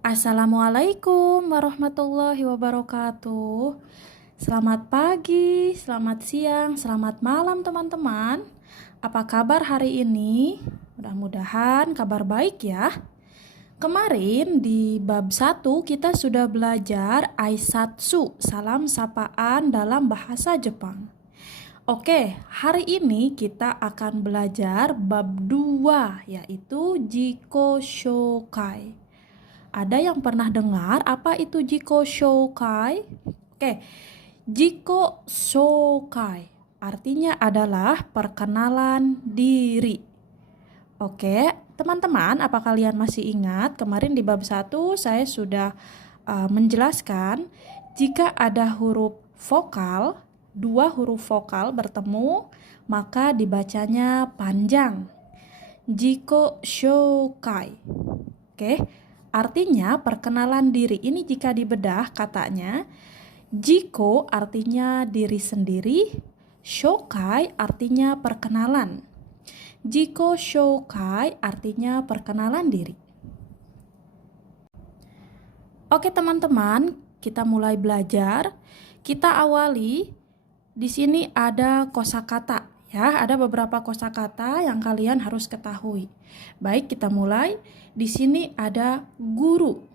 Assalamualaikum warahmatullahi wabarakatuh. Selamat pagi, selamat siang, selamat malam teman-teman. Apa kabar hari ini? Mudah-mudahan kabar baik ya. Kemarin di bab 1 kita sudah belajar Aisatsu, salam sapaan dalam bahasa Jepang. Oke, hari ini kita akan belajar bab 2 yaitu Jiko Shokai. Ada yang pernah dengar apa itu Jiko Shokai? Oke, Jiko Shokai artinya adalah perkenalan diri. Oke, teman-teman, apa kalian masih ingat kemarin di bab 1 saya sudah menjelaskan jika ada huruf vokal, dua huruf vokal bertemu, maka dibacanya panjang. Jiko Shokai. Oke, artinya perkenalan diri. Ini jika dibedah katanya, Jiko artinya diri sendiri, Shokai artinya perkenalan. Jiko Shokai artinya perkenalan diri. Oke teman-teman, kita mulai belajar. Kita awali, di sini ada kosakata. Ya, ada beberapa kosakata yang kalian harus ketahui. Baik, kita mulai. Di sini ada guru.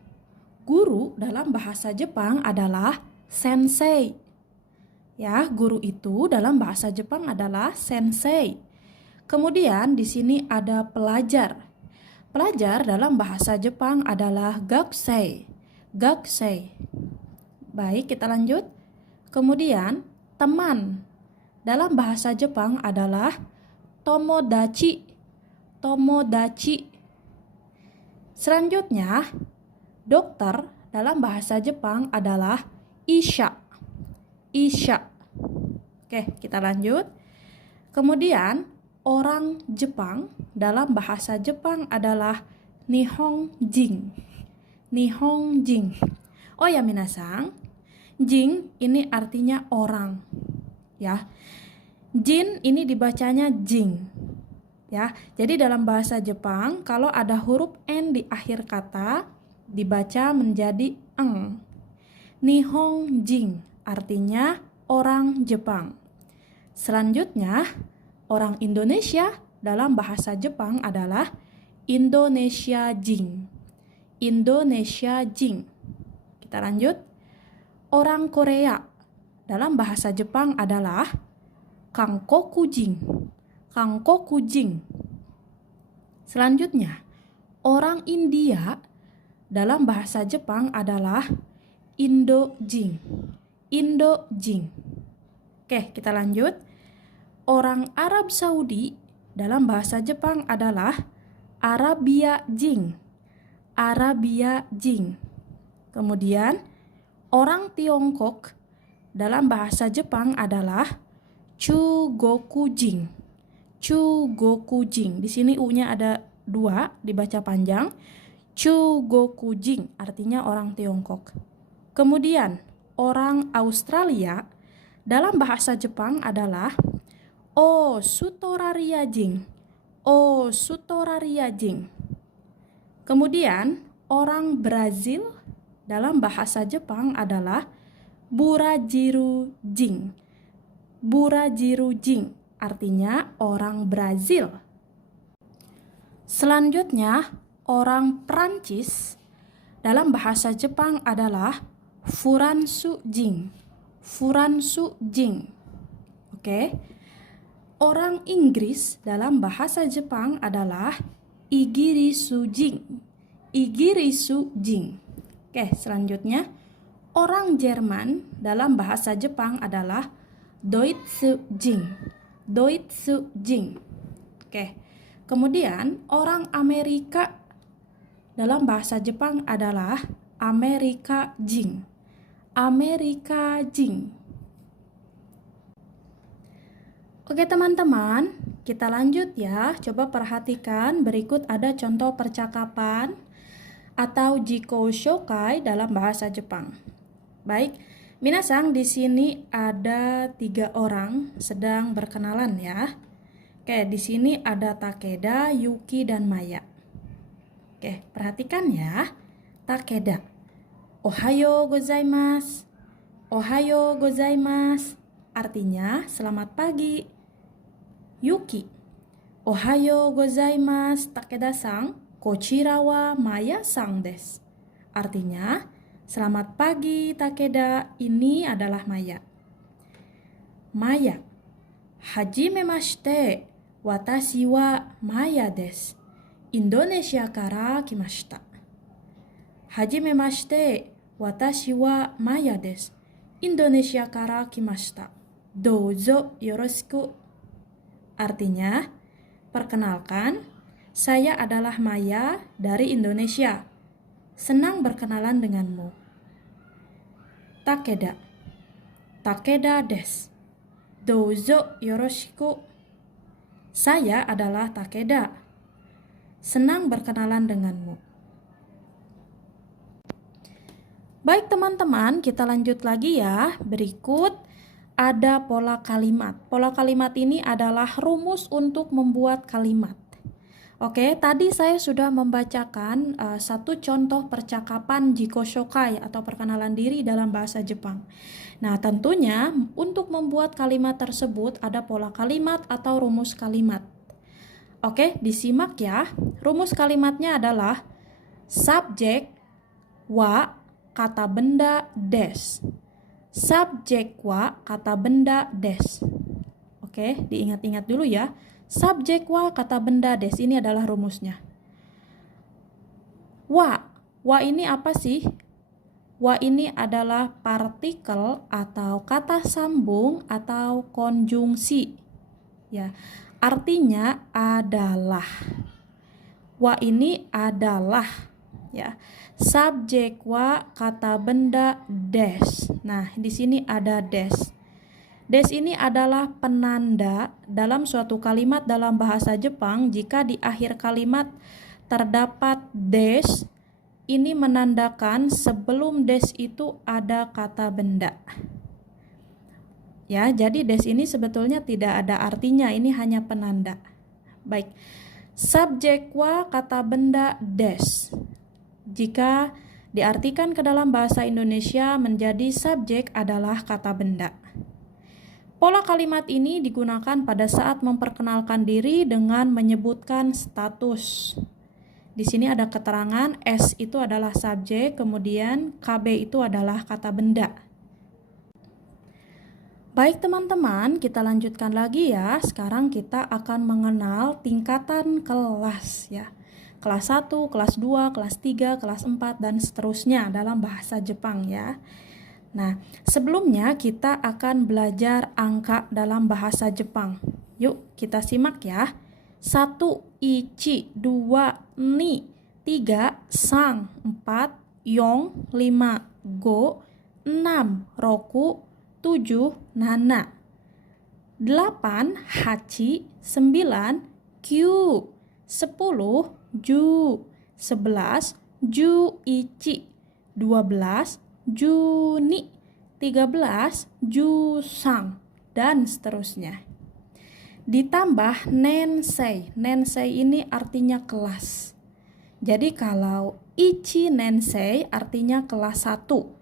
Guru dalam bahasa Jepang adalah sensei. Ya, guru itu dalam bahasa Jepang adalah sensei. Kemudian di sini ada pelajar. Pelajar dalam bahasa Jepang adalah gakusei. Gakusei. Baik, kita lanjut. Kemudian teman dalam bahasa Jepang adalah tomodachi. Tomodachi. Selanjutnya, dokter dalam bahasa Jepang adalah isha. Isha. Oke, kita lanjut. Kemudian, orang Jepang dalam bahasa Jepang adalah nihonjin. Nihonjin. Oh ya minasang, jin ini artinya orang. Ya. Jin ini dibacanya jing. Ya. Jadi dalam bahasa Jepang kalau ada huruf n di akhir kata dibaca menjadi eng. Nihonjin artinya orang Jepang. Selanjutnya, orang Indonesia dalam bahasa Jepang adalah Indonesia jin. Indonesia jin. Kita lanjut. Orang Korea dalam bahasa Jepang adalah Kangkokujin. Kangkokujin. Selanjutnya, orang India dalam bahasa Jepang adalah Indojin. Indojin. Oke, kita lanjut. Orang Arab Saudi dalam bahasa Jepang adalah Arabia Jin. Arabia Jin. Kemudian, orang Tiongkok dalam bahasa Jepang adalah Chugokujin. Chugokujin. Di sini U-nya ada 2, dibaca panjang. Chugokujin artinya orang Tiongkok. Kemudian, orang Australia dalam bahasa Jepang adalah O Sutorariajin. O Sutorariajin. Kemudian, orang Brazil dalam bahasa Jepang adalah Burajirujin. Burajirujin artinya orang Brazil. Selanjutnya, orang Prancis dalam bahasa Jepang adalah Furansujin. Furansujin. Oke. Orang Inggris dalam bahasa Jepang adalah Igirisujin. Igirisujin. Oke, selanjutnya orang Jerman dalam bahasa Jepang adalah Deutschjin. Deutschjin. Oke. Kemudian orang Amerika dalam bahasa Jepang adalah Amerika Jin. Amerika Jin. Oke teman-teman, kita lanjut ya. Coba perhatikan berikut ada contoh percakapan atau Jiko Shokai dalam bahasa Jepang. Baik, minasang di sini ada 3 orang sedang berkenalan ya. Oke, di sini ada Takeda, Yuki, dan Maya. Oke, perhatikan ya. Takeda. Ohayo gozaimasu. Ohayo gozaimasu. Artinya selamat pagi. Yuki. Ohayo gozaimasu Takeda-san. Kochira wa Maya-san desu. Artinya, selamat pagi Takeda, ini adalah Maya. Maya. Hajimemashite, watashi wa Maya desu. Indonesia kara kimashita. Hajimemashite, watashi wa Maya desu. Indonesia kara kimashita. Douzo yoroshiku. Artinya, perkenalkan, saya adalah Maya dari Indonesia. Senang berkenalan denganmu. Takeda. Takeda desu. Douzo yoroshiku. Saya adalah Takeda. Senang berkenalan denganmu. Baik teman-teman, kita lanjut lagi ya. Berikut ada pola kalimat. Pola kalimat ini adalah rumus untuk membuat kalimat. Oke, tadi saya sudah membacakan satu contoh percakapan jiko shokai atau perkenalan diri dalam bahasa Jepang. Nah, tentunya untuk membuat kalimat tersebut ada pola kalimat atau rumus kalimat. Oke, disimak ya. Rumus kalimatnya adalah subjek wa kata benda des. Subjek wa kata benda des. Oke, diingat-ingat dulu ya. Subjek wa kata benda des, ini adalah rumusnya. Wa ini apa sih? Wa ini adalah partikel atau kata sambung atau konjungsi. Ya, artinya adalah. Wa ini adalah, ya. Subjek wa kata benda des. Nah, di sini ada des. Des ini adalah penanda dalam suatu kalimat dalam bahasa Jepang. Jika di akhir kalimat terdapat des, ini menandakan sebelum des itu ada kata benda. Ya, jadi des ini sebetulnya tidak ada artinya, ini hanya penanda. Baik, subjek wa kata benda des. Jika diartikan ke dalam bahasa Indonesia menjadi subjek adalah kata benda. Pola kalimat ini digunakan pada saat memperkenalkan diri dengan menyebutkan status. Di sini ada keterangan S itu adalah subjek, kemudian KB itu adalah kata benda. Baik teman-teman, kita lanjutkan lagi ya. Sekarang kita akan mengenal tingkatan kelas ya. Kelas 1, kelas 2, kelas 3, kelas 4, dan seterusnya dalam bahasa Jepang ya. Nah, sebelumnya kita akan belajar angka dalam bahasa Jepang. Yuk, kita simak ya. 1, ichi, 2, ni, 3, sang, 4, yong, 5, go, 6, roku, 7, nana, 8, hachi, 9, kyu, 10, ju, 11, ju, ichi, 12, Juni, 13, Jusang, dan seterusnya. Ditambah nensei. Nensei ini artinya kelas. Jadi kalau ichi nensei artinya kelas 1.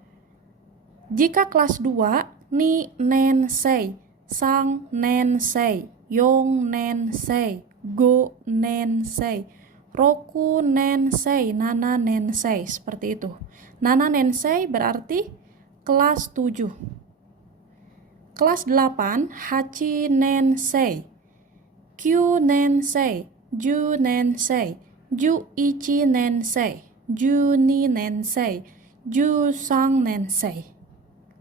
Jika kelas 2, ni nensei, sang nensei, yong nensei, go nensei, roku nensei, nana nensei, seperti itu. Nana nensei berarti kelas 7. Kelas 8, hachi nensei, kyu nensei, ju nensei, ju ichi nensei, ju ni nensei, ju sang nensei.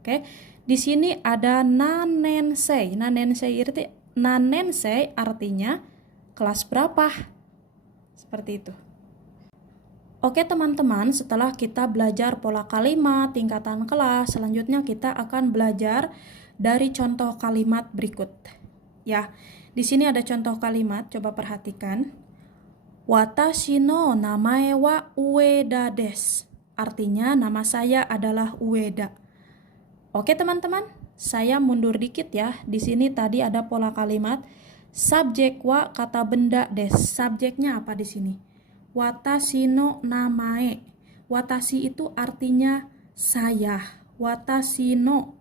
Oke, di sini ada nanensei. Nanensei artinya kelas berapa? Seperti itu. Oke teman-teman, setelah kita belajar pola kalimat, tingkatan kelas, selanjutnya kita akan belajar dari contoh kalimat berikut. Ya, di sini ada contoh kalimat, coba perhatikan. Watashi no namae wa Ueda desu. Artinya nama saya adalah Ueda. Oke teman-teman, saya mundur dikit ya. Di sini tadi ada pola kalimat subjek wa kata benda desu. Subjeknya apa di sini? Watashi no namae. Watashi itu artinya saya. Watashi no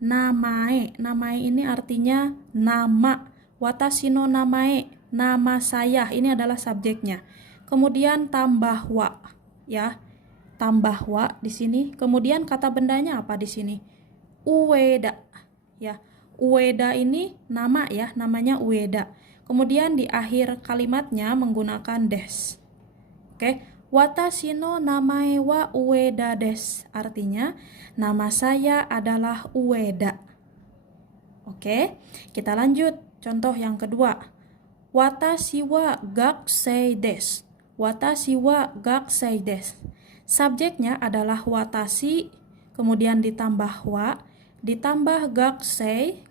namae. Namae ini artinya nama. Watashi no namae, nama saya. Ini adalah subjeknya. Kemudian tambah wa, ya. Tambah wa di sini. Kemudian kata bendanya apa di sini? Ueda, ya. Ueda ini nama, ya, namanya Ueda. Kemudian di akhir kalimatnya menggunakan des. Oke. Watashi no namae wa Ueda des. Artinya, nama saya adalah Ueda. Oke, kita lanjut. Contoh yang kedua. Watashi wa gakusei desu. Watashi wa gakusei desu. Subjeknya adalah watashi, kemudian ditambah wa, ditambah gakusei,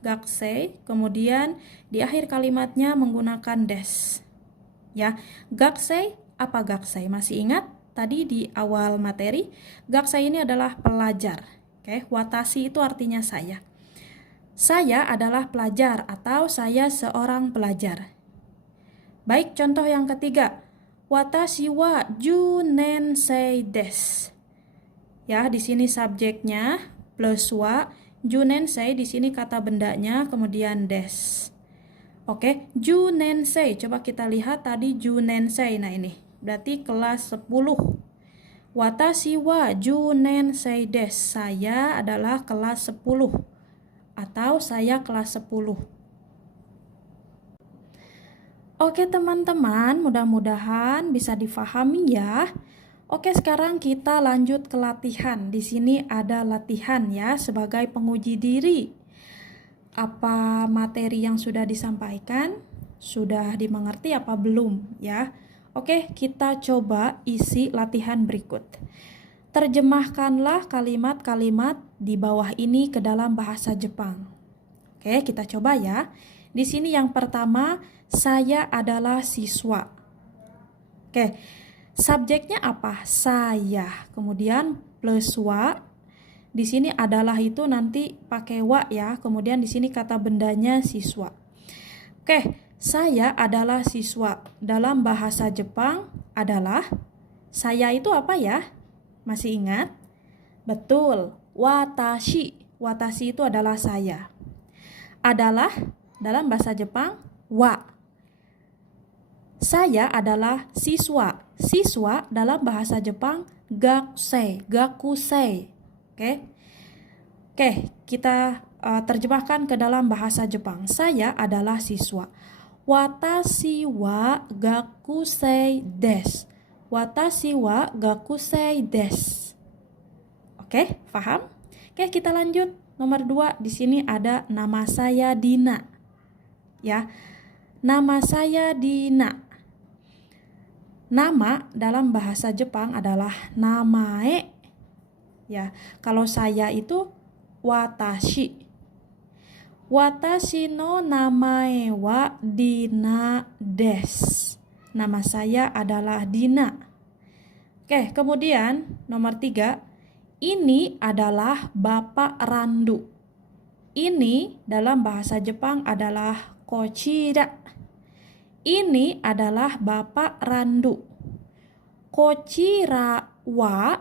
kemudian di akhir kalimatnya menggunakan des. Ya, gakusei, apa gakusei? Masih ingat tadi di awal materi? Gakusei ini adalah pelajar. Oke, watashi itu artinya saya. Saya adalah pelajar atau saya seorang pelajar. Baik, contoh yang ketiga. Watashi wa junensei desu. Ya, di sini subjeknya plus wa, junensei di sini kata bendanya, kemudian des. Oke, junensei. Coba kita lihat tadi junensei. Nah, ini berarti kelas 10. Watashi wa junensei desu. Saya adalah kelas 10 atau saya kelas 10. Oke teman-teman, mudah-mudahan bisa difahami ya. Oke, sekarang kita lanjut ke latihan. Di sini ada latihan ya sebagai penguji diri. Apa materi yang sudah disampaikan sudah dimengerti apa belum ya? Oke, kita coba isi latihan berikut. Terjemahkanlah kalimat-kalimat di bawah ini ke dalam bahasa Jepang. Oke, kita coba ya. Di sini yang pertama, saya adalah siswa. Oke, subjeknya apa? Saya. Kemudian plus wa. Di sini adalah itu nanti pakai wa ya. Kemudian di sini kata bendanya siswa. Oke, saya adalah siswa. Dalam bahasa Jepang adalah, saya itu apa ya? Masih ingat? Betul, watashi. Watashi itu adalah saya. Adalah dalam bahasa Jepang wa. Saya adalah siswa. Siswa dalam bahasa Jepang gakusei. Gakusei. Oke. Kita terjemahkan ke dalam bahasa Jepang. Saya adalah siswa. Watashi wa gakusei desu. Watashi wa gakusei desu. Oke, paham? Oke, kita lanjut. Nomor 2, di sini ada nama saya Dina. Ya, nama saya Dina. Nama dalam bahasa Jepang adalah namae. Ya, kalau saya itu watashi. Watashi no namae wa Dina desu. Nama saya adalah Dina. Oke, kemudian nomor 3, ini adalah Bapak Randu. Ini dalam bahasa Jepang adalah kochira. Ini adalah Bapak Randu. Kochira wa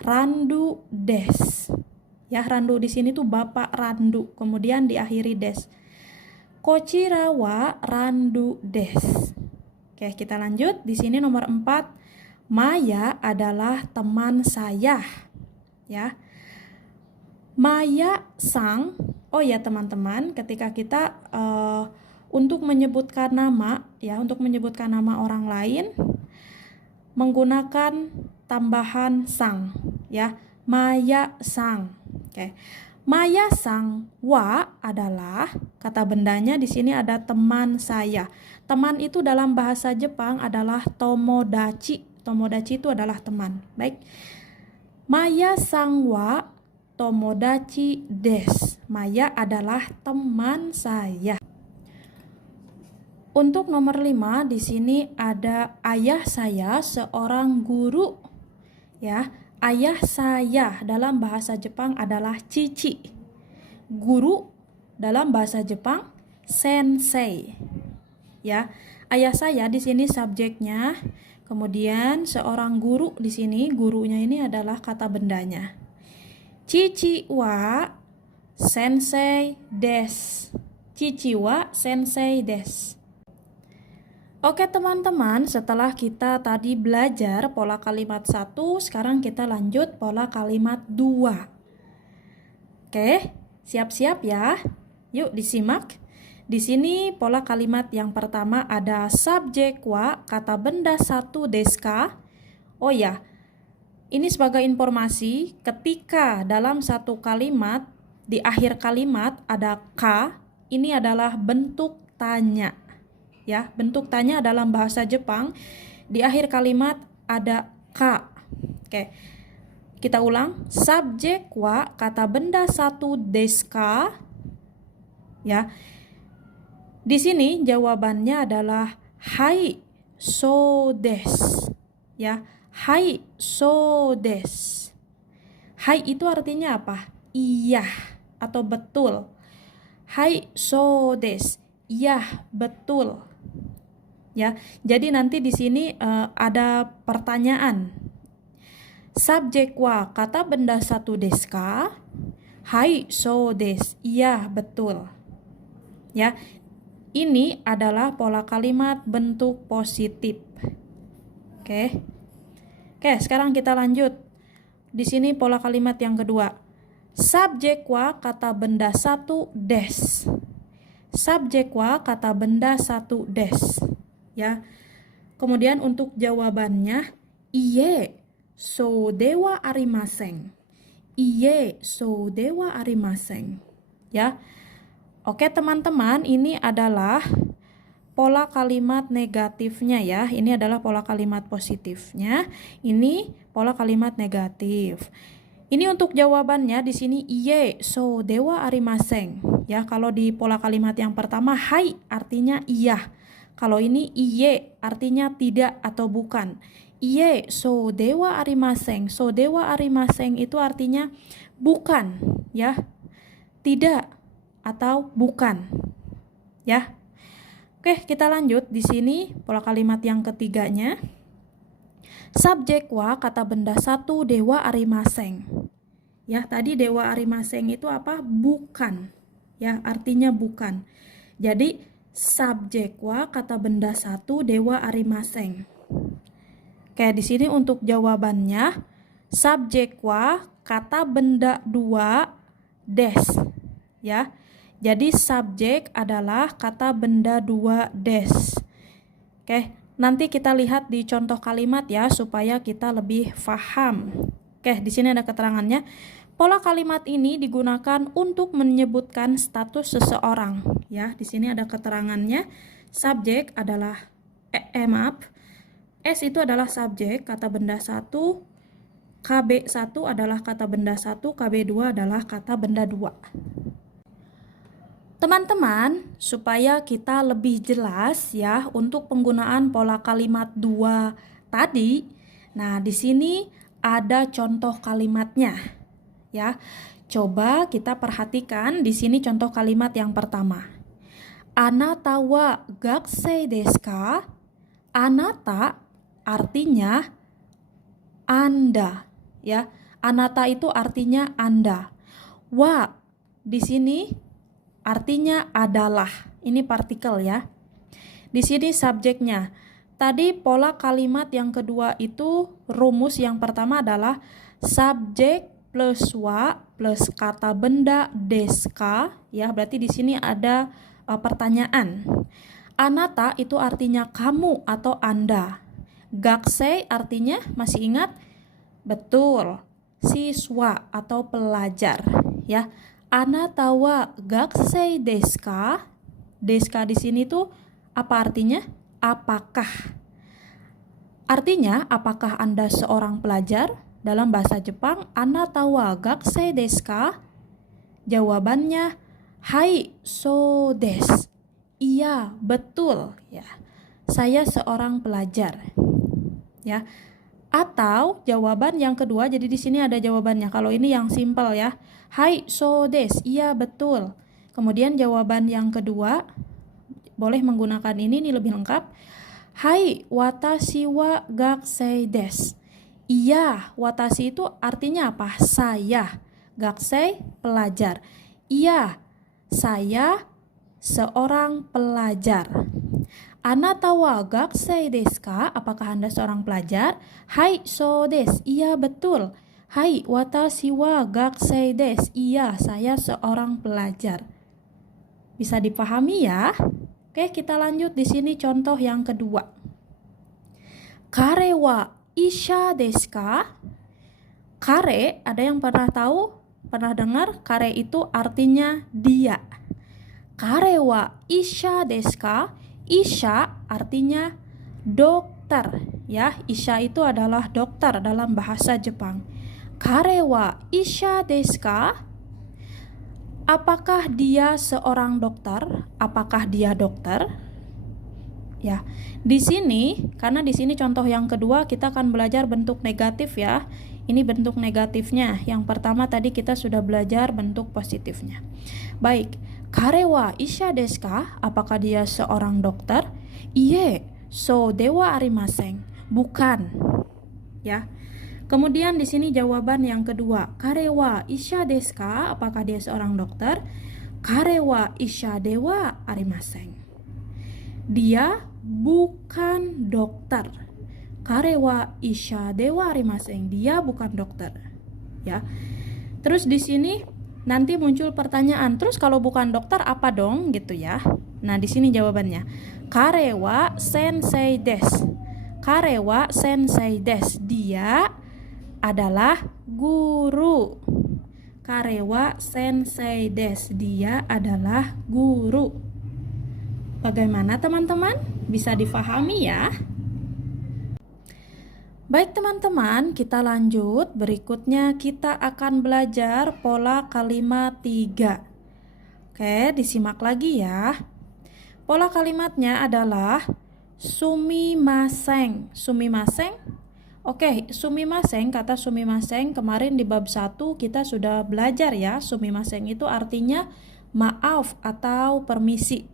randu des. Ya, randu di sini tuh Bapak Randu, kemudian diakhiri des. Kochira wa randu des. Oke, kita lanjut. Di sini nomor 4, Maya adalah teman saya. Ya. Maya sang. Oh ya teman-teman, ketika kita untuk menyebutkan nama ya, untuk menyebutkan nama orang lain menggunakan tambahan sang ya. Maya sang. Oke. Maya sang wa adalah kata bendanya di sini ada teman saya. Teman itu dalam bahasa Jepang adalah tomodachi. Tomodachi itu adalah teman. Baik. Maya sang wa tomodachi desu. Maya adalah teman saya. Untuk nomor 5 di sini ada ayah saya seorang guru. Ya, ayah saya dalam bahasa Jepang adalah cici. Guru dalam bahasa Jepang sensei. Ya, Ayah saya di sini subjeknya. Kemudian seorang guru di sini, gurunya ini adalah kata bendanya. Cici wa sensei desu. Cici wa sensei desu. Oke teman-teman, setelah kita tadi belajar pola kalimat 1, sekarang kita lanjut pola kalimat 2. Oke, siap-siap ya. Yuk disimak. Di sini pola kalimat yang pertama ada subjek wa, kata benda 1 desu ka. Oh ya, ini sebagai informasi, ketika dalam satu kalimat, di akhir kalimat ada ka, ini adalah bentuk tanya. Ya, bentuk tanya dalam bahasa Jepang, di akhir kalimat ada ka. Oke, kita ulang. Subjek wa, kata benda 1 desu ka. Ya, di sini jawabannya adalah hai, so desu. Ya, hai, so desu. Hai itu artinya apa? Iya atau betul. Hai, so desu. Iya, betul. Ya, jadi nanti di sini ada pertanyaan. Subjek wa, kata benda 1 desu ka? Hai, so desu. Iya, betul. Ya. Ini adalah pola kalimat bentuk positif. Oke. Oke, sekarang kita lanjut. Di sini pola kalimat yang kedua. Subjek wa, kata benda 1 desu. Subjek wa, kata benda 1 desu. Ya. Kemudian untuk jawabannya, iye, so de wa arimasen. Iye, so de wa arimasen. Ya. Oke teman-teman, ini adalah pola kalimat negatifnya ya. Ini adalah pola kalimat positifnya. Ini pola kalimat negatif. Ini untuk jawabannya di sini iye, so dewa arimasen. Ya, kalau di pola kalimat yang pertama hai artinya iya. Kalau ini iye artinya tidak atau bukan. Iye, so dewa arimasen. So dewa arimasen itu artinya bukan, ya. Tidak atau bukan, ya. Oke, kita lanjut. Di sini pola kalimat yang ketiganya. Subjek wa, kata benda 1 dewa arimasen. Ya, tadi dewa arimasen itu apa? Bukan. Ya, artinya bukan. Jadi subjek wa, kata benda 1 dewa arimasen. Oke, di sini untuk jawabannya subjek wa, kata benda 2 desu. Ya. Jadi subjek adalah kata benda 2 desu. Oke, nanti kita lihat di contoh kalimat ya supaya kita lebih paham. Oke, di sini ada keterangannya. Pola kalimat ini digunakan untuk menyebutkan status seseorang. Ya, di sini ada keterangannya. Subjek adalah S itu adalah subjek, kata benda 1. KB1 adalah kata benda 1, KB2 adalah kata benda 2. Teman-teman, supaya kita lebih jelas ya untuk penggunaan pola kalimat 2 tadi. Nah, di sini ada contoh kalimatnya. Ya. Coba kita perhatikan di sini contoh kalimat yang pertama. Anata wa gakusei desu ka? Anata artinya Anda, ya. Anata itu artinya Anda. Wa di sini artinya adalah. Ini partikel ya. Di sini subjeknya. Tadi pola kalimat yang kedua itu rumus yang pertama adalah subjek plus wa plus kata benda desu ka. Ya, berarti di sini ada pertanyaan. Anata itu artinya kamu atau Anda. Gakusei artinya masih ingat? Betul. Siswa atau pelajar, ya. Anata wa gakusei desu ka? Desu ka di sini tuh apa artinya? Apakah? Artinya, apakah Anda seorang pelajar? Dalam bahasa Jepang, anata wa gakusei desu ka? Jawabannya, hai, so desu. Iya, betul, ya. Saya seorang pelajar. Ya. Atau jawaban yang kedua, jadi di sini ada jawabannya. Kalau ini yang simpel ya. Hai, so desu. Iya, betul. Kemudian jawaban yang kedua, boleh menggunakan ini lebih lengkap. Hai, watashi wa gakusei desu. Iya, watashi itu artinya apa? Saya. Gakusei, pelajar. Iya, saya seorang pelajar. Anata wa gakusei desu ka? Apakah Anda seorang pelajar? Hai, so desu. Iya, betul. Hai, watashi wa gakusei desu. Iya, saya seorang pelajar. Bisa dipahami ya? Oke, kita lanjut di sini contoh yang kedua. Kare wa isha desu ka? Kare, ada yang pernah tahu? Pernah dengar? Kare itu artinya dia. Kare wa isha desu ka? Isha artinya dokter, ya. Isha itu adalah dokter dalam bahasa Jepang. Kare wa isha desu ka? Apakah dia seorang dokter? Apakah dia dokter? Ya. Di sini, karena di sini contoh yang kedua kita akan belajar bentuk negatif ya. Ini bentuk negatifnya. Yang pertama tadi kita sudah belajar bentuk positifnya. Baik. Kare wa isha desu ka? Apakah dia seorang dokter? Iye, so dewa arimasen. Bukan. Ya. Kemudian di sini jawaban yang kedua. Kare wa isha desu ka? Apakah dia seorang dokter? Kare wa isha dewa arimasen. Dia bukan dokter. Kare wa isha dewa arimasen. Dia bukan dokter. Ya. Terus di sini nanti muncul pertanyaan, terus kalau bukan dokter apa dong gitu ya. Nah, di sini jawabannya. Kare wa sensei desu. Kare wa sensei desu. Dia adalah guru. Kare wa sensei desu. Dia adalah guru. Bagaimana teman-teman? Bisa difahami ya? Baik teman-teman, kita lanjut. Berikutnya kita akan belajar pola kalimat 3. Oke, disimak lagi ya. Pola kalimatnya adalah sumimasen. Sumimasen? Oke, sumimasen, kata sumimasen kemarin di bab 1 kita sudah belajar ya. Sumimasen itu artinya maaf atau permisi.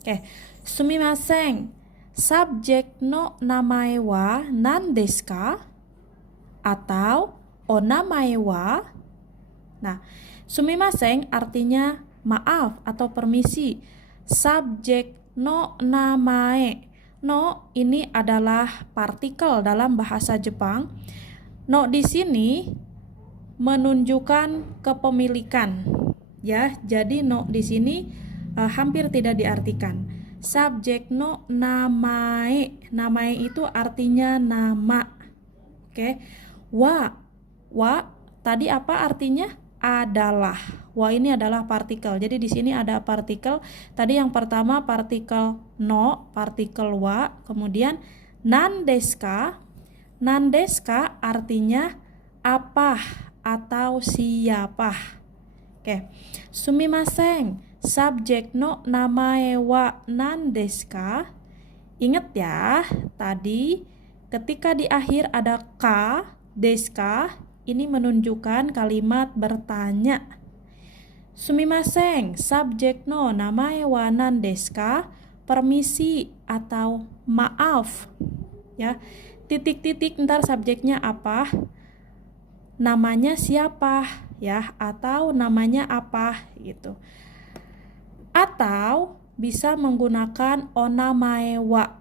Oke, sumimasen. Subjek no namae wa nan desu ka? Atau onamae wa? Nah, sumimasen artinya maaf atau permisi. Subjek no namae. No ini adalah partikel dalam bahasa Jepang. No di sini menunjukkan kepemilikan. Ya, jadi no di sini hampir tidak diartikan. Subjek no namae. Namae itu artinya nama. Oke. Wa tadi apa artinya? Adalah. Wa ini adalah partikel. Jadi di sini ada partikel. Tadi yang pertama partikel no, partikel wa, kemudian nan desu ka. Nan desu ka artinya apa atau siapa. Oke. Sumimasen. Subjek no namae wa nan desu ka? Ingat ya, tadi ketika di akhir ada ka, desu ka, ini menunjukkan kalimat bertanya. Sumimasen, subjek no namae wa nan desu ka? Permisi atau maaf. Ya, titik-titik ntar subjeknya apa? Namanya siapa ya, atau namanya apa gitu. Atau bisa menggunakan onamae wa.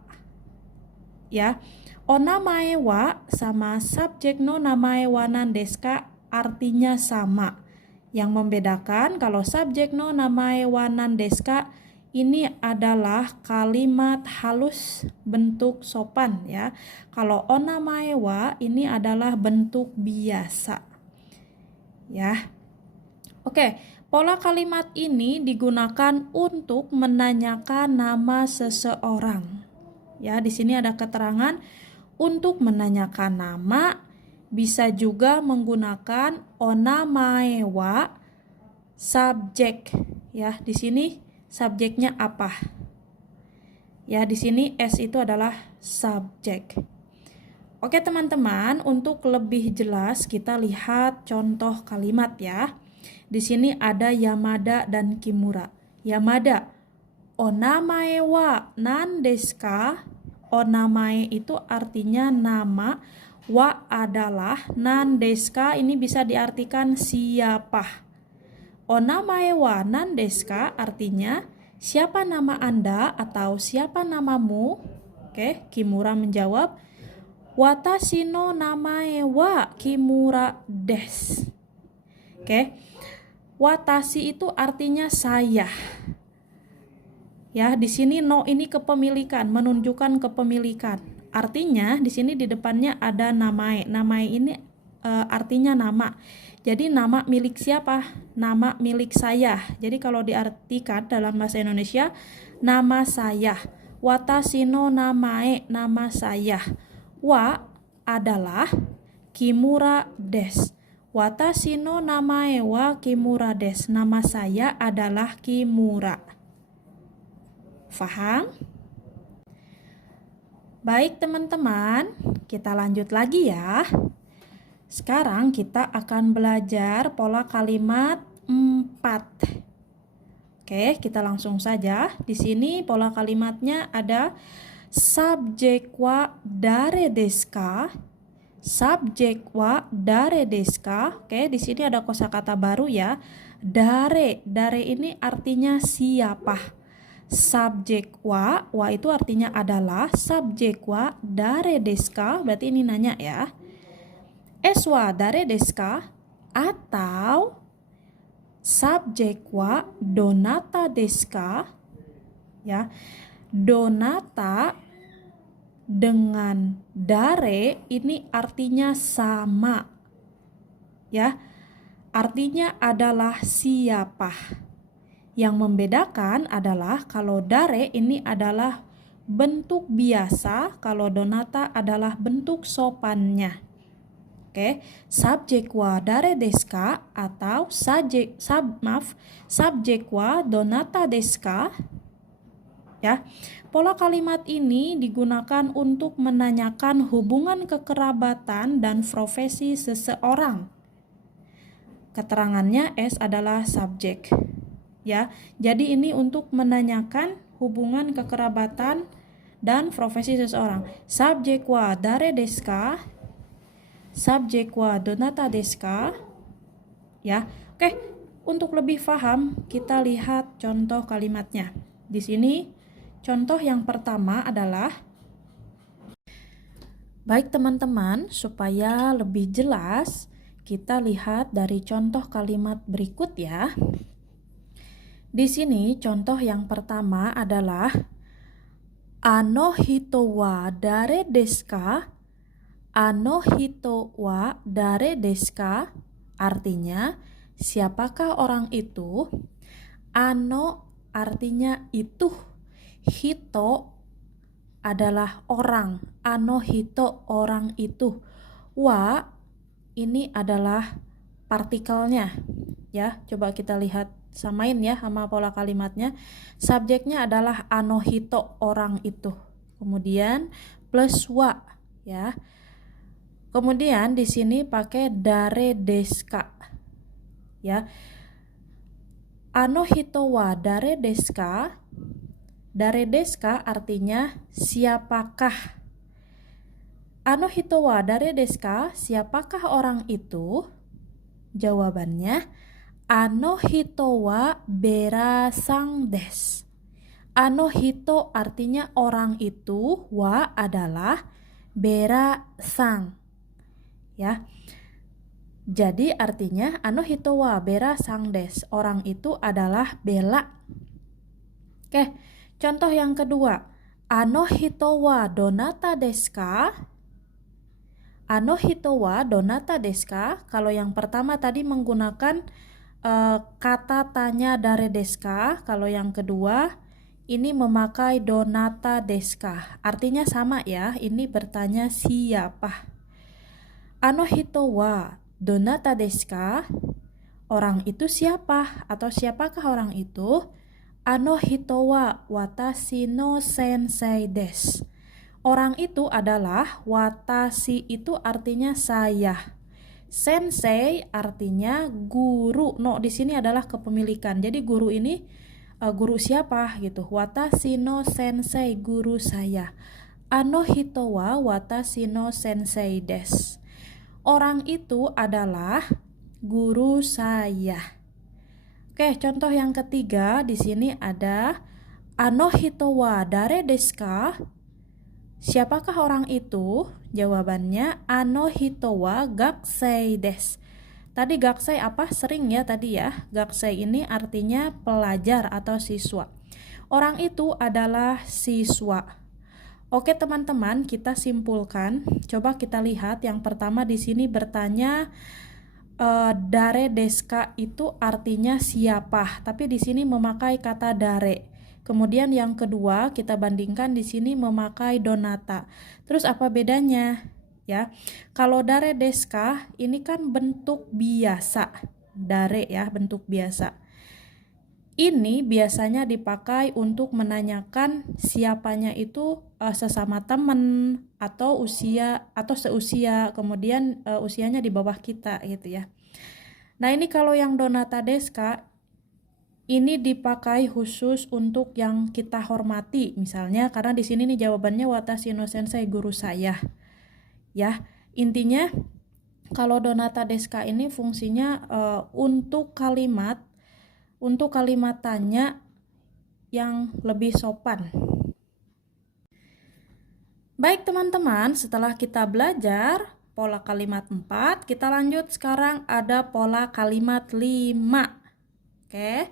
Ya. Onamae wa sama subjek no namae wa nan desu ka artinya sama. Yang membedakan kalau subjek no namae wa nan desu ka ini adalah kalimat halus bentuk sopan ya. Kalau onamae wa ini adalah bentuk biasa. Ya. Oke. Pola kalimat ini digunakan untuk menanyakan nama seseorang. Ya, di sini ada keterangan untuk menanyakan nama, bisa juga menggunakan onamae wa subjek. Ya, di sini subjeknya apa? Ya, di sini S itu adalah subjek. Oke, teman-teman, untuk lebih jelas kita lihat contoh kalimat ya. Di sini ada Yamada dan Kimura. Yamada, Onamae wa nan desu ka? Onamae itu artinya nama, wa adalah, nan desu ka ini bisa diartikan siapa. Onamae wa nan desu ka artinya siapa nama Anda atau siapa namamu? Oke, Kimura menjawab, watashi no namae wa Kimura desu. Oke. Watashi itu artinya saya. Ya, di sini no ini kepemilikan, menunjukkan kepemilikan. Artinya di sini di depannya ada namae. Namae ini artinya nama. Jadi nama milik siapa? Nama milik saya. Jadi kalau diartikan dalam bahasa Indonesia, nama saya. Watashi no namae, nama saya. Wa adalah Kimura desu. Watashi no namae wa Kimura desu. Nama saya adalah Kimura. Faham? Baik teman-teman, kita lanjut lagi ya. Sekarang kita akan belajar pola kalimat 4. Oke, kita langsung saja. Di sini pola kalimatnya ada subjek wa dare desu ka? Subjek wa dare desu ka? Oke, di sini ada kosakata baru ya. Dare, dare ini artinya siapa. Subjek wa itu artinya adalah. Subjek wa dare desu ka? Berarti ini nanya ya. Es wa dare desu ka? Atau subjek wa donata desu ka? Ya, donata dengan dare ini artinya sama. Ya, artinya adalah siapa. Yang membedakan adalah kalau dare ini adalah bentuk biasa, kalau donata adalah bentuk sopannya. Oke, subjek wa dare desu ka atau subjek wa donata desu ka? Ya. Pola kalimat ini digunakan untuk menanyakan hubungan kekerabatan dan profesi seseorang. Keterangannya S adalah subjek. Ya, jadi ini untuk menanyakan hubungan kekerabatan dan profesi seseorang. Subjek wa dare desu ka? Subjek wa donata desu ka? Ya. Oke, untuk lebih paham kita lihat contoh kalimatnya. Di sini contoh yang pertama adalah, baik teman-teman, supaya lebih jelas kita lihat dari contoh kalimat berikut ya. Di sini contoh yang pertama adalah ano hito wa dare desu ka? Ano hito wa dare desu ka? Artinya siapakah orang itu? Ano artinya itu. Hito adalah orang. Ano hito orang itu. Wa ini adalah partikelnya. Ya, coba kita lihat samain ya sama pola kalimatnya. Subjeknya adalah ano hito orang itu. Kemudian plus wa ya. Kemudian di sini pakai dare desu ka. Ya. Ano hito wa dare desu ka? Dare desu ka artinya siapakah. Ano hito wa dare desu ka? Siapakah orang itu? Jawabannya ano hito wa bera-san desu. Ano hito artinya orang itu, wa adalah bera-san. Ya. Jadi artinya ano hito wa bera-san desu. Orang itu adalah Bella. Oke. Contoh yang kedua, ano hito wa donata desu ka? Ano hito wa donata desu ka? Kalau yang pertama tadi menggunakan kata tanya dare desu ka. Kalau yang kedua ini memakai donata desu ka. Artinya sama ya, ini bertanya siapa. Ano hito wa donata desu ka? Orang itu siapa atau siapakah orang itu? Ano hito wa watashi no sensei desu. Orang itu adalah, watashi itu artinya saya. Sensei artinya guru. No, di sini adalah kepemilikan. Jadi guru ini Guru siapa gitu. Watashi no sensei, guru saya. Ano hito wa watashi no sensei desu. Orang itu adalah guru saya. Oke, contoh yang ketiga di sini ada ano hito wa dare desu ka? Siapakah orang itu? Jawabannya ano hito wa gakusei desu. Tadi gakusei apa? Sering ya tadi ya. Gakusei ini artinya pelajar atau siswa. Orang itu adalah siswa. Oke teman-teman, kita simpulkan. Coba kita lihat yang pertama di sini bertanya dare desu ka itu artinya siapa, tapi di sini memakai kata dare. Kemudian yang kedua kita bandingkan di sini memakai donata. Terus apa bedanya? Ya, kalau dare desu ka ini kan bentuk biasa, dare ya bentuk biasa. Ini biasanya dipakai untuk menanyakan siapanya itu sesama teman atau usia atau seusia, kemudian usianya di bawah kita gitu ya. Nah ini kalau yang donata desu ka ini dipakai khusus untuk yang kita hormati, misalnya karena di sini nih jawabannya watashi no sensei, guru saya. Ya, intinya kalau donata desu ka ini fungsinya untuk kalimat tanya yang lebih sopan. Baik teman-teman, setelah kita belajar pola kalimat 4, kita lanjut sekarang ada pola kalimat 5. Oke,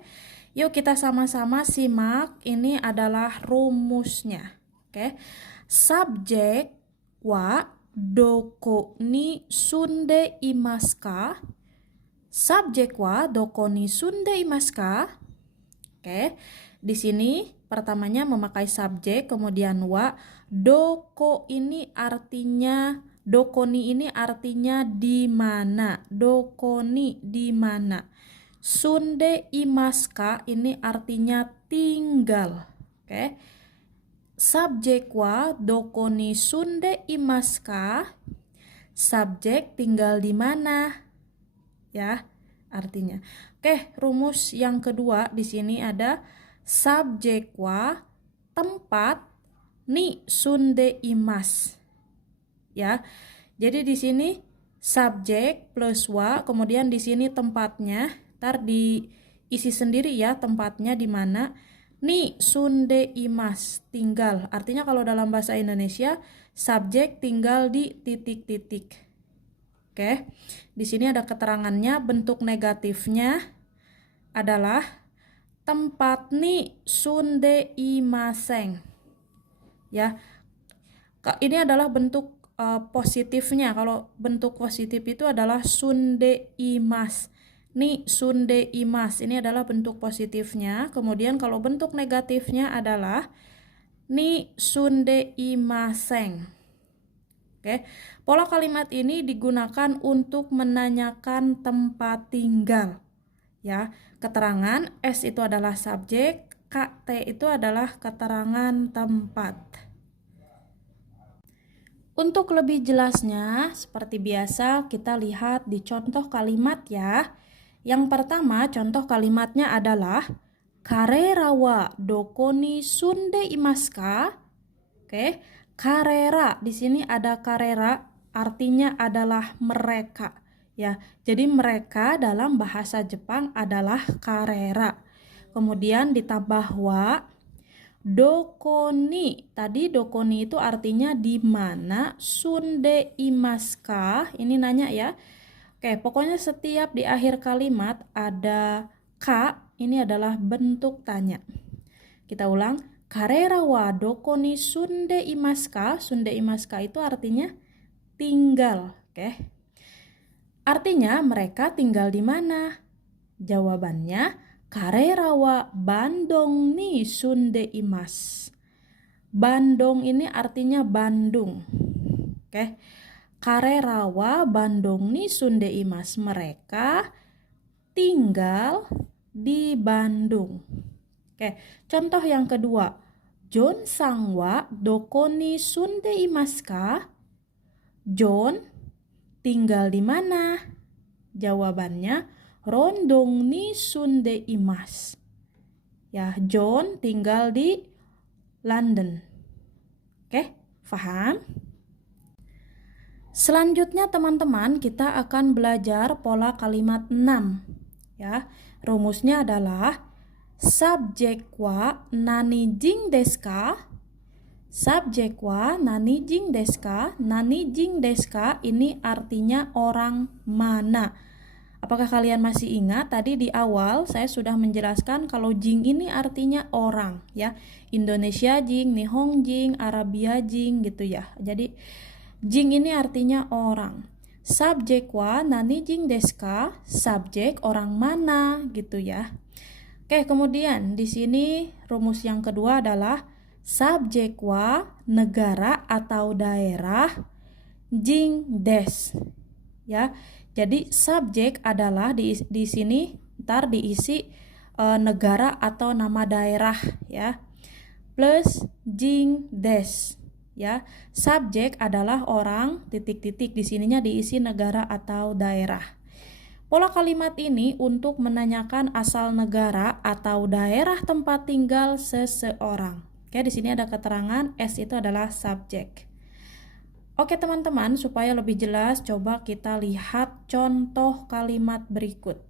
yuk kita sama-sama simak, ini adalah rumusnya. Oke, subjek wa doko ni sunde imasu ka? Subjek wa doko ni sunde imasu ka? Oke, di sini pertamanya memakai subjek, kemudian wa. Doko ini artinya, doko ni ini artinya di mana. Doko ni di mana. Sunde imasu ka ini artinya tinggal. Oke. Subjek wa doko ni sunde imasu ka? Subjek tinggal di mana? Ya, artinya. Oke, rumus yang kedua di sini ada subjek wa tempat ni sunde imasu. Ya. Jadi di sini subjek plus wa, kemudian di sini tempatnya, ntar diisi sendiri ya tempatnya di mana. Ni sunde imasu, tinggal. Artinya kalau dalam bahasa Indonesia subjek tinggal di titik-titik. Oke, di sini ada keterangannya. Bentuk negatifnya adalah tempat ni sunde imaseng. Ya, ini adalah bentuk positifnya. Kalau bentuk positif itu adalah sunde imas. Ni sunde imas. Ini adalah bentuk positifnya. Kemudian kalau bentuk negatifnya adalah ni sunde imaseng. Oke, pola kalimat ini digunakan untuk menanyakan tempat tinggal. Ya, keterangan S itu adalah subjek, KT itu adalah keterangan tempat. Untuk lebih jelasnya, seperti biasa kita lihat di contoh kalimat ya. Yang pertama, contoh kalimatnya adalah karera wa doko ni sunde imasu ka? Oke. Karera, di sini ada karera, artinya adalah mereka. Ya, jadi mereka dalam bahasa Jepang adalah karera. Kemudian ditambah wa, doko ni. Tadi doko ni itu artinya di mana, sunde imasu ka? Ini nanya ya. Oke, pokoknya setiap di akhir kalimat ada ka, ini adalah bentuk tanya. Kita ulang. Karera wa doko ni sunde imasu ka? Sunde imasu ka itu artinya tinggal. Oke. Artinya mereka tinggal di mana? Jawabannya karera wa Bandung ni sunde imasu. Bandung ini artinya Bandung. Oke. Karera wa Bandung ni sunde imasu. Mereka tinggal di Bandung. Oke, contoh yang kedua. John sang wa doko ni sunde imasu ka? John tinggal di mana? Jawabannya Rondong ni sunde imasu. Ya, John tinggal di London. Oke, paham? Selanjutnya teman-teman, kita akan belajar pola kalimat 6. Ya, rumusnya adalah subjek wa nani jing desu ka? Subjek wa nani jing desu ka? Nani jing desu ka ini artinya orang mana. Apakah kalian masih ingat tadi di awal saya sudah menjelaskan kalau jing ini artinya orang ya. Indonesia jing, Nihong jing, Arabia jing gitu ya. Jadi jing ini artinya orang. Subjek wa nani jing desu ka? Subjek orang mana gitu ya. Oke, kemudian di sini rumus yang kedua adalah subjek wa negara atau daerah jing des. Ya. Jadi subjek adalah di sini ntar diisi negara atau nama daerah ya. Plus jing des. Ya, subjek adalah orang titik-titik, di sininya diisi negara atau daerah. Pola kalimat ini untuk menanyakan asal negara atau daerah tempat tinggal seseorang. Oke, di sini ada keterangan S itu adalah subjek. Oke teman-teman, supaya lebih jelas coba kita lihat contoh kalimat berikut.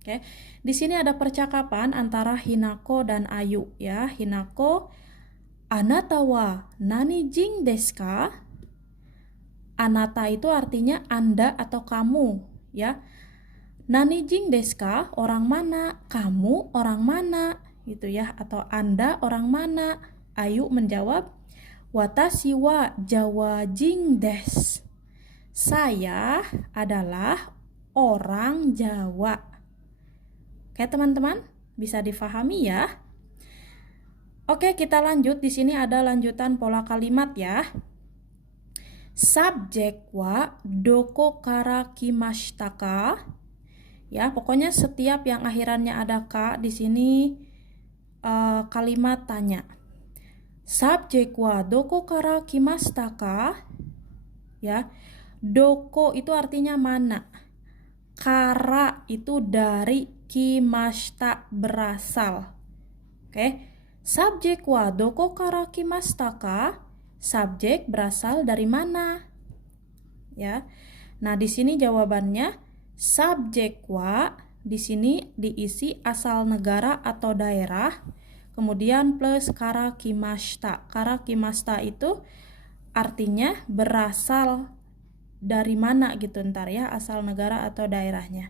Oke, di sini ada percakapan antara Hinako dan Ayu ya. Hinako, Anata wa nani jing desu ka? Anata itu artinya Anda atau kamu ya. Nani jing desu ka? Orang mana? Kamu orang mana? Gitu ya, atau Anda orang mana? Ayu menjawab, Watashi wa Jawa jing desu. Saya adalah orang Jawa. Oke teman-teman, bisa difahami ya? Oke, kita lanjut. Di sini ada lanjutan pola kalimat ya. Subjek wa doko kara kimashita ka? Ya, pokoknya setiap yang akhirannya ada ka di sini kalimat tanya. Subjek wa doko kara kimashita ka? Ya. Doko itu artinya mana. Kara itu dari, kimashita berasal. Oke. Subjek wa doko kara kimashita ka? Subjek berasal dari mana? Ya. Nah, di sini jawabannya subjek wa di sini diisi asal negara atau daerah, kemudian plus kara kimashita. Kara kimashita itu artinya berasal dari mana gitu ntar ya, asal negara atau daerahnya.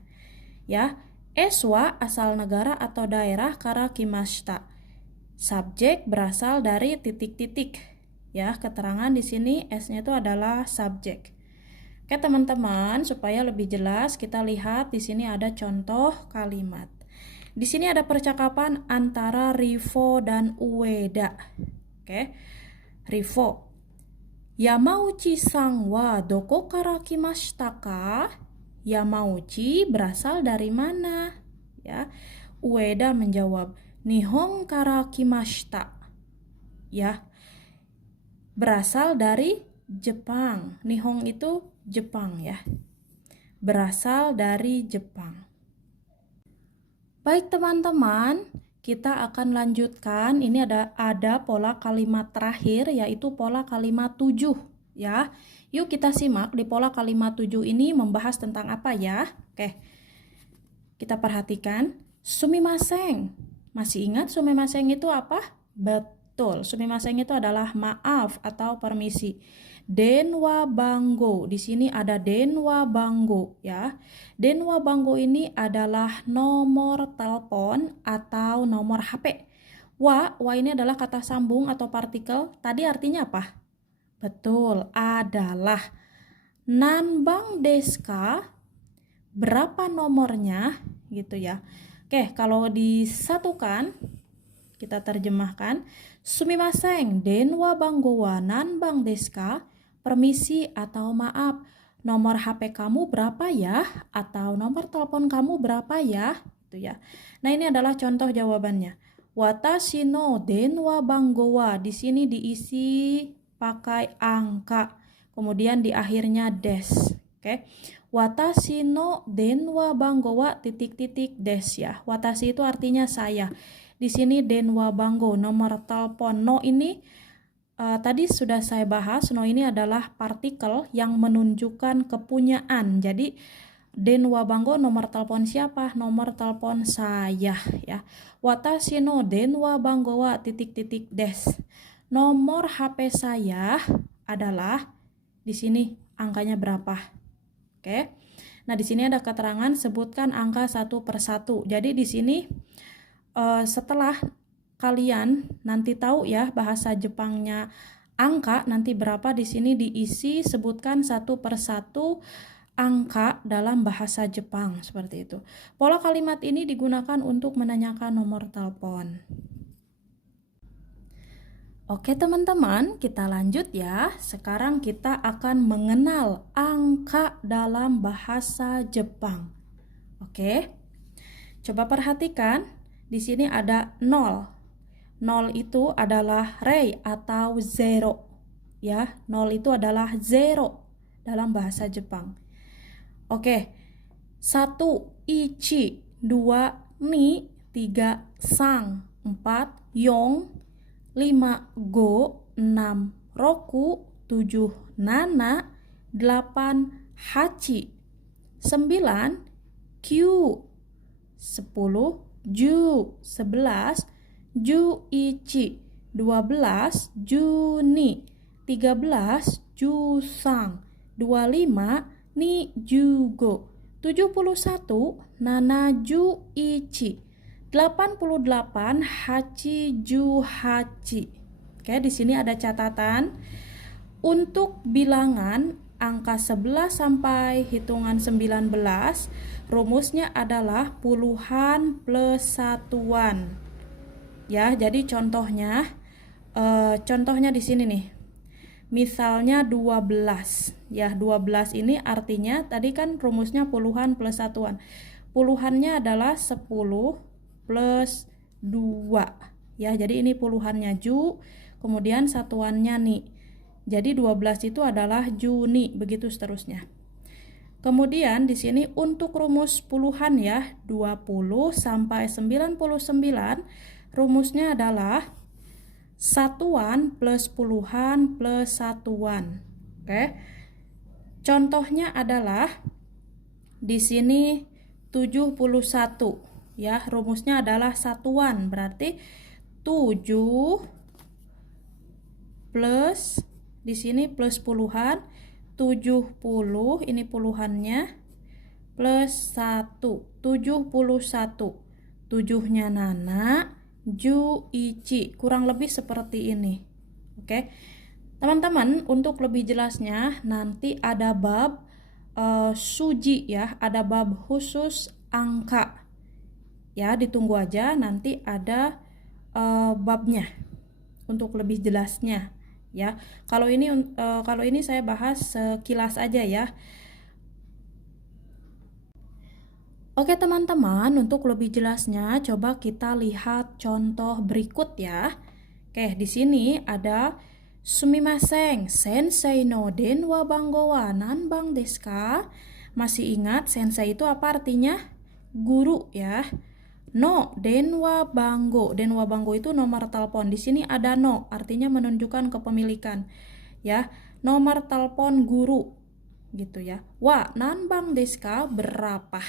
Ya. Eswa asal negara atau daerah kara kimashita. Subjek berasal dari titik-titik. Ya, keterangan di sini S-nya itu adalah subjek. Oke, teman-teman, supaya lebih jelas kita lihat di sini ada contoh kalimat. Di sini ada percakapan antara Rivo dan Ueda. Oke. Rivo. Yamauchi-san wa doko kara kimashita ka? Yamauchi berasal dari mana? Ya. Ueda menjawab, Nihon kara kimashita. Ya. Berasal dari Jepang. Nihon itu Jepang ya. Berasal dari Jepang. Baik teman-teman, kita akan lanjutkan. Ini ada pola kalimat terakhir yaitu pola kalimat 7 ya. Yuk kita simak di pola kalimat 7 ini membahas tentang apa ya? Oke. Kita perhatikan. Sumimasen. Masih ingat sumimasen itu apa? Betul. Sumimasen itu adalah maaf atau permisi. Denwa banggo. Di sini ada denwa banggo ya. Denwa banggo ini adalah nomor telepon atau nomor HP. Wa ini adalah kata sambung atau partikel. Tadi artinya apa? Betul, adalah. Nanbang desu ka? Berapa nomornya? Gitu ya. Oke, kalau disatukan kita terjemahkan, sumimasen, denwa banggo wa nanbang desu ka? Permisi atau maaf, nomor HP kamu berapa ya? Atau nomor telepon kamu berapa ya? Gitu ya. Nah, ini adalah contoh jawabannya. Watashi no denwa banggo wa, di sini diisi pakai angka. Kemudian di akhirnya des. Oke. Watashi no denwa banggo wa titik-titik des ya. Watashi itu artinya saya. Di sini denwa banggo, nomor telepon. No ini tadi sudah saya bahas, no ini adalah partikel yang menunjukkan kepunyaan. Jadi denwa banggo nomor telepon siapa? Nomor telepon saya ya. Watashi no denwa banggo wa titik-titik des. Nomor HP saya adalah di sini angkanya berapa? Oke. Nah, di sini ada keterangan sebutkan angka satu per satu. Jadi di sini setelah kalian nanti tahu ya bahasa Jepangnya angka nanti berapa, di sini diisi sebutkan satu per satu angka dalam bahasa Jepang seperti itu. Pola kalimat ini digunakan untuk menanyakan nomor telepon. Oke teman-teman, kita lanjut ya. Sekarang kita akan mengenal angka dalam bahasa Jepang. Oke. Coba perhatikan, di sini ada 0. 0 itu adalah rei atau zero. Ya, 0 itu adalah zero dalam bahasa Jepang. Oke. 1 ichi, 2 ni, 3 sang, 4 yong, 5 go, 6 roku, 7 nana, 8 hachi, 9 kyu, 10 ju, 11 juichi, 12 juni, 13 jusang, 25 ni jugo, 71 nana juichi, 88 hachi ju hachi. Oke, di sini ada catatan. Untuk bilangan angka 11 sampai hitungan 19, rumusnya adalah puluhan plus satuan. Ya, jadi contohnya di sini nih. Misalnya 12. Ya, 12 ini artinya tadi kan rumusnya puluhan plus satuan. Puluhannya adalah 10 plus 2. Ya, jadi ini puluhannya ju, kemudian satuannya ni. Jadi 12 itu adalah Juni, begitu seterusnya. Kemudian di sini untuk rumus puluhan ya, 20 sampai 99, rumusnya adalah satuan plus puluhan plus satuan. Oke. Contohnya adalah di sini 71. Ya, rumusnya adalah satuan, berarti 7 plus di sini plus puluhan, 70 ini puluhannya plus 1, 71. 7-nya nana, juichi, kurang lebih seperti ini. Oke. Teman-teman, untuk lebih jelasnya nanti ada bab suji ya, ada bab khusus angka. Ya, ditunggu aja nanti ada babnya untuk lebih jelasnya ya. Kalau ini saya bahas sekilas aja ya. Oke teman-teman, untuk lebih jelasnya coba kita lihat contoh berikut ya. Oke, di sini ada sumimasen, sensei no denwa bango wa nanbang desu ka? Masih ingat sensei itu apa artinya? Guru ya. No denwa banggo itu nomor telepon. Di sini ada no, artinya menunjukkan kepemilikan. Ya, nomor telepon guru gitu ya. Wa nanbang desu ka? Berapa?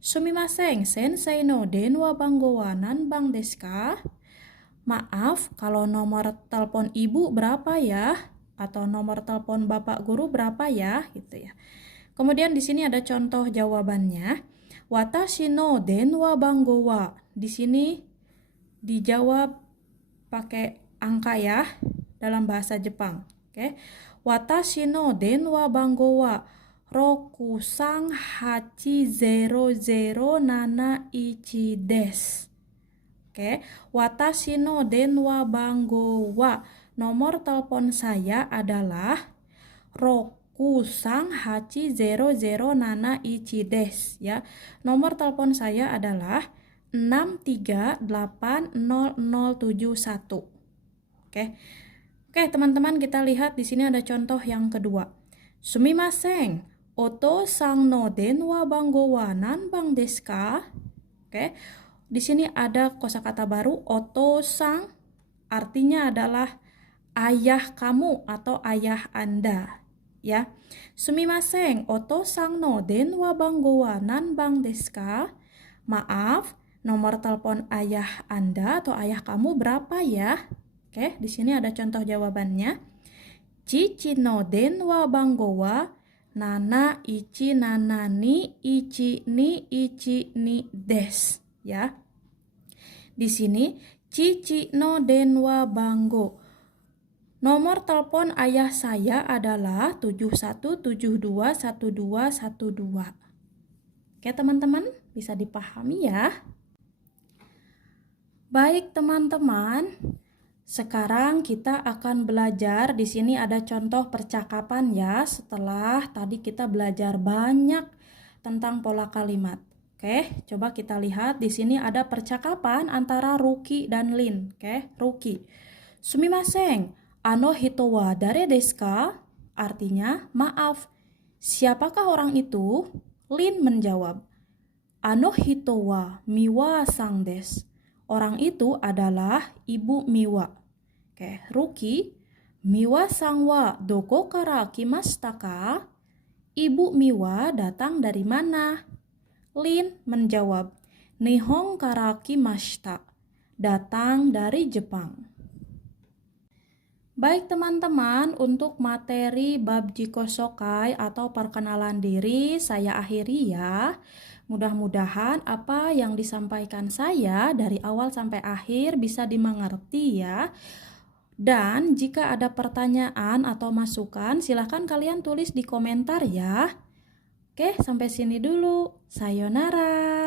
Sumimasen, sensei no denwa banggo wa nanbang desu ka? Maaf, kalau nomor telepon ibu berapa ya? Atau nomor telepon bapak guru berapa ya? Gitu ya. Kemudian di sini ada contoh jawabannya. Watashi no denwa banggo wa. Di sini dijawab pakai angka ya dalam bahasa Jepang. Oke. Watashi no denwa banggo wa 6380071 desu. Oke. Watashi no denwa banggo wa, nomor telepon saya adalah 6380071 desu ya. Nomor telepon saya adalah 6380071. Oke. Oke, teman-teman, kita lihat di sini ada contoh yang kedua. Sumimasen, oto-san no denwa banggo wa nanbang desu ka? Oke. Di sini ada kosakata baru oto-sang, artinya adalah ayah kamu atau ayah Anda, ya. Sumimasen, oto-sang no denwa banggo wa nanbang desu ka? Maaf, nomor telepon ayah Anda atau ayah kamu berapa ya? Oke, di sini ada contoh jawabannya. Chichi no denwa banggo wa nana ichi nana ni ichi ni desu, ya. Di sini Cici no denwa banggo. Nomor telepon ayah saya adalah 71721212. Oke, teman-teman, bisa dipahami ya. Baik, teman-teman. Sekarang kita akan belajar. Di sini ada contoh percakapan ya. Setelah tadi kita belajar banyak tentang pola kalimat. Oke, coba kita lihat. Di sini ada percakapan antara Ruki dan Lin. Oke, Ruki. Sumimasen, ano hito wa dare desu ka? Artinya, maaf, siapakah orang itu? Lin menjawab, ano hito wa Miwa sang desu. Orang itu adalah Ibu Miwa. Oke, Ruki, Miwa sang wa doko kara kimashita ka? Ibu Miwa datang dari mana? Lin menjawab, Nihon kara kimashita. Datang dari Jepang. Baik teman-teman, untuk materi bab Jikosokai atau perkenalan diri saya akhiri ya. Mudah-mudahan apa yang disampaikan saya dari awal sampai akhir bisa dimengerti ya. Dan jika ada pertanyaan atau masukan, silahkan kalian tulis di komentar ya. Oke, sampai sini dulu. Sayonara.